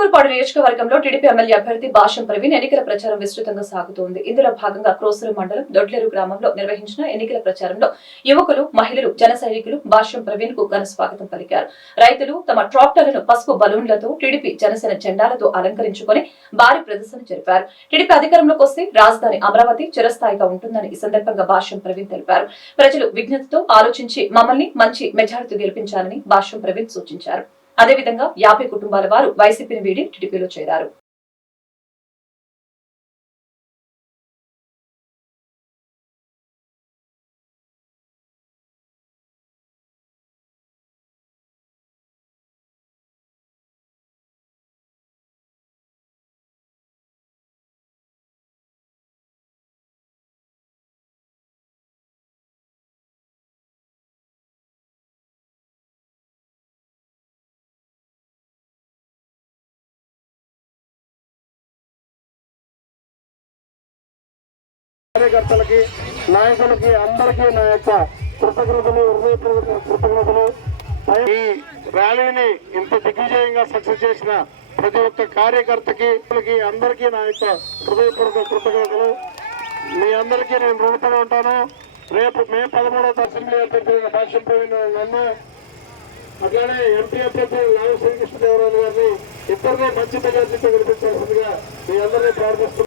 చిన్నపూర్పాడు నియోజకవర్గంలో TDP MLA అభ్యర్థి భాష్యం ప్రవీణ్ ఎన్నికల ప్రచారం విస్తృతంగా సాగుతోంది. ఇందులో భాగంగా క్రోసూరు మండలం దొడ్లేరు గ్రామంలో నిర్వహించిన ఎన్నికల ప్రచారంలో యువకులు, మహిళలు, జన సైనికులు భాష్యం ప్రవీణ్ కు ఘన స్వాగతం పలికారు. రైతులు తమ ట్రాక్టర్లను పసుపు బలూన్లతో, టీడీపీ జనసేన జెండాలతో అలంకరించుకుని భారీ ప్రదర్శన జరిపారు. టీడీపీ అధికారంలోకి వస్తే రాజధాని అమరావతి చిరస్థాయిగా ఉంటుందని ఈ సందర్భంగా భాష్యం ప్రవీణ్ తెలిపారు. ప్రజలు విజ్ఞతతో ఆలోచించి మమ్మల్ని మంచి మెజారిటీ గెలిపించాలని భాష్యం ప్రవీణ్ సూచించారు. అదేవిధంగా 50 కుటుంబాల వారు వైసీపీని వీడి టీడీపీలో చేరారు. కార్యకర్తలకి, నాయకులకి అందరికీ నా యొక్క కృతజ్ఞతలు, హృదయపూర్వక కృతజ్ఞతలు. ఈ ర్యాలీని ఇంత దిగ్విజయంగా సక్సెస్ చేసిన ప్రతి ఒక్క కార్యకర్తకి అందరికీ నా యొక్క హృదయపూర్వక కృతజ్ఞతలు. మీ అందరికీ నేను రుణపడి ఉంటాను. రేపు మే 13వ అసెంబ్లీ అభ్యర్థి భాష్యం ప్రవీణ్ నన్ను, అట్లానే ఎంపీ అభ్యర్థి నాగ శ్రీకృష్ణదేవరాజు గారిని ఇద్దరినీ మంచి మెజార్టీతో గెలిపించాల్సిందిగా మీ అందరినీ ప్రార్థిస్తున్నాను.